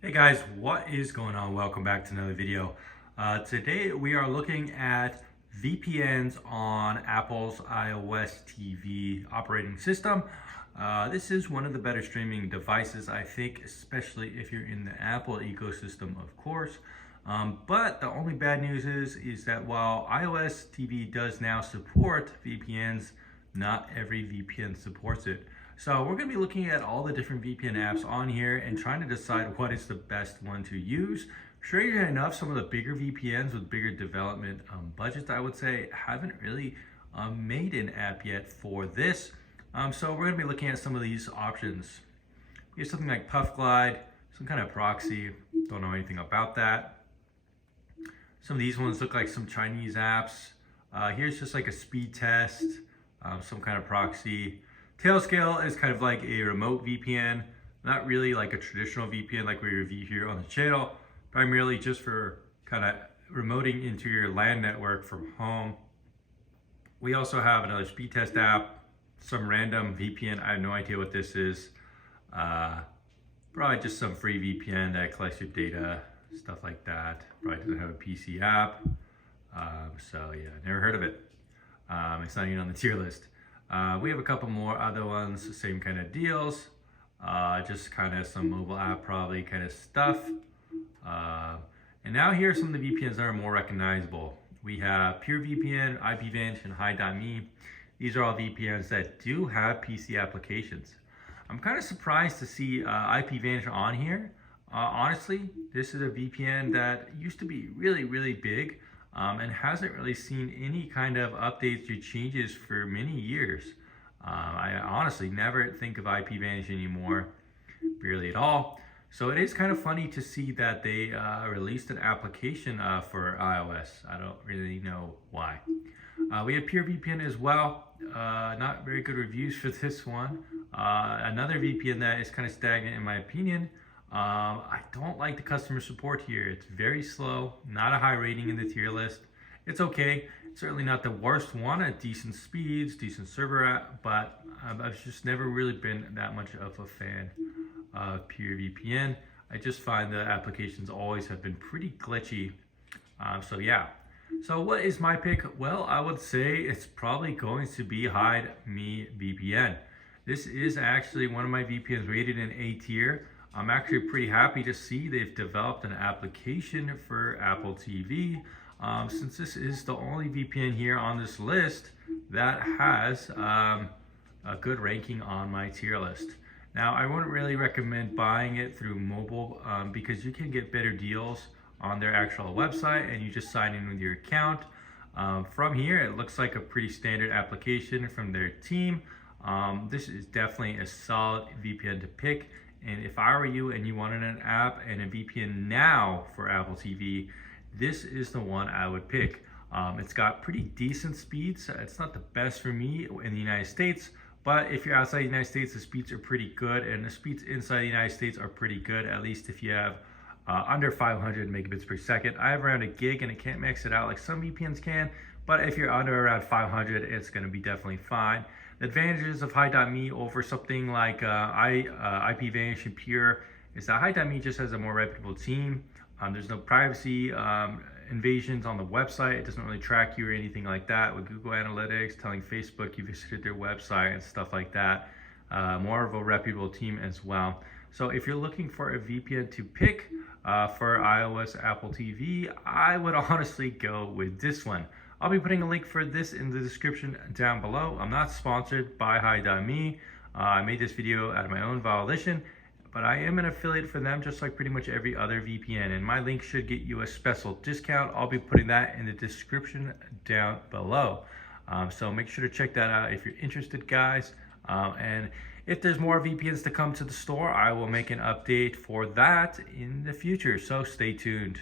Hey guys, what is going on? Welcome back to another video. Today we are looking at VPNs on Apple's iOS TV operating system. This is one of the better streaming devices, I think, especially if you're in the Apple ecosystem, of course. But the only bad news is that while iOS TV does now support VPNs, not every VPN supports it. So we're going to be looking at all the different VPN apps on here and trying to decide what is the best one to use. Strangely enough, some of the bigger VPNs with bigger development budgets, I would say, haven't really made an app yet for this. So we're going to be looking at some of these options. We have something like PuffGlide, some kind of proxy. Don't know anything about that. Some of these ones look like some Chinese apps. Here's just like a speed test, some kind of proxy. Tailscale is kind of like a remote VPN, not really like a traditional VPN like we review here on the channel, primarily just for kind of remoting into your LAN network from home. We also have another speed test app, some random VPN. I have no idea what this is. Probably just some free VPN that collects your data, stuff like that. Probably doesn't have a PC app. So yeah, never heard of it. It's not even on the tier list. We have a couple more other ones, same kind of deals, just kind of some mobile app probably kind of stuff. And now here are some of the VPNs that are more recognizable. We have PureVPN, IPVanish, and Hi.me. These are all VPNs that do have PC applications. I'm kind of surprised to see IPVanish on here. Honestly, this is a VPN that used to be really, really big. And hasn't really seen any kind of updates or changes for many years. I honestly never think of IPVanish anymore, barely at all. So it is kind of funny to see that they released an application for iOS. I don't really know why. We have PureVPN as well. Not very good reviews for this one. Another VPN that is kind of stagnant in my opinion. I don't like the customer support here. It's very slow, not a high rating in the tier list. It's okay. Certainly not the worst one at decent speeds, decent server app, but I've just never really been that much of a fan of PureVPN. I just find the applications always have been pretty glitchy. So yeah. So what is my pick? Well, I would say it's probably going to be Hi.me VPN. This is actually one of my VPNs rated in A tier. I'm actually pretty happy to see they've developed an application for Apple TV, since this is the only VPN here on this list that has a good ranking on my tier list. Now, I wouldn't really recommend buying it through mobile because you can get better deals on their actual website and you just sign in with your account. From here, it looks like a pretty standard application from their team. This is definitely a solid VPN to pick. And if I were you and you wanted an app and a VPN now for Apple TV, this is the one I would pick. It's got pretty decent speeds. It's not the best for me in the United States, but if you're outside the United States, the speeds are pretty good, and the speeds inside the United States are pretty good, at least if you have under 500 megabits per second. I have around a gig and it can't max it out like some VPNs can, but if you're under around 500, it's going to be definitely fine. The advantages of Hi.me over something like IPVanish and Pure is that Hi.me just has a more reputable team. There's no privacy invasions on the website. It doesn't really track you or anything like that with Google Analytics telling Facebook you visited their website and stuff like that. More of a reputable team as well. So if you're looking for a VPN to pick for iOS Apple TV, I would honestly go with this one. I'll be putting a link for this in the description down below. I'm not sponsored by Hi.me. I made this video out of my own volition, but I am an affiliate for them just like pretty much every other VPN, and my link should get you a special discount. I'll be putting that in the description down below. So make sure to check that out if you're interested, guys. And if there's more VPNs to come to the store, I will make an update for that in the future, so stay tuned.